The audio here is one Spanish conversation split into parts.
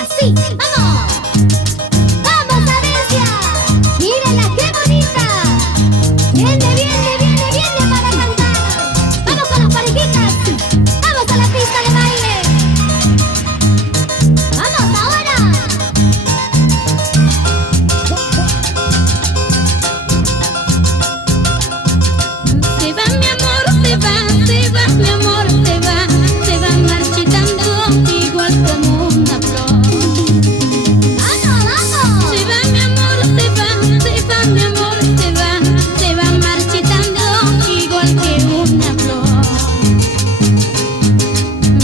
Así, vamos. Vamos, Arencia. Mírenla, qué bonita. Viene, viene, viene, viene para cantar. Vamos con las parejitas. Vamos a la pista de baile. Vamos ahora. Se va mi amor, se va mi amor, se va marchitando igual como una flor. Vamos, vamos. Se va mi amor, se va mi amor, se va marchitando igual que una flor.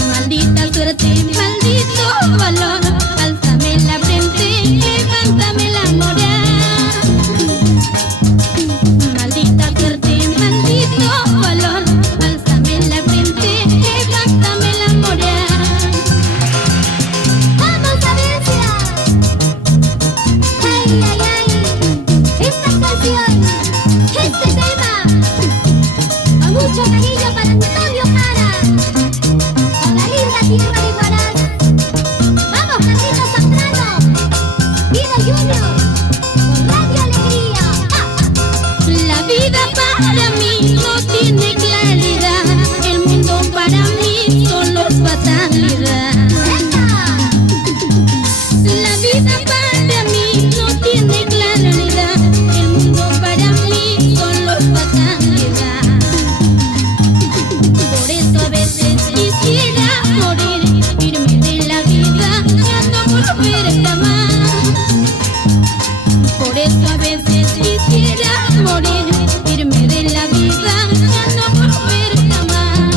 Maldita suerte, maldito valor, álzame la frente, levántame la moral. Maldita suerte, maldito valor, álzame la frente, levántame la moral. Vamos, Arencia. Ay, ay, ay. Esta canción, este tema, con mucho cariño para Antonio Jara, con la linda tierra de Huaraz. Vamos, Carlitos Zambrano, Vida Junior, con Radio Alegría. La vida para mí no tiene claridad, el mundo para mí solo es fatalidad. La vida para mí no tiene claridad, el mundo para mí solo es fatalidad. Por eso a veces quisiera morir, irme de la vida, ya no volver jamás. Por eso a veces quisiera morir, irme de la vida, ya no volver jamás.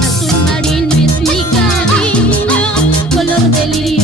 Azul marino es mi cariño, color de lirio.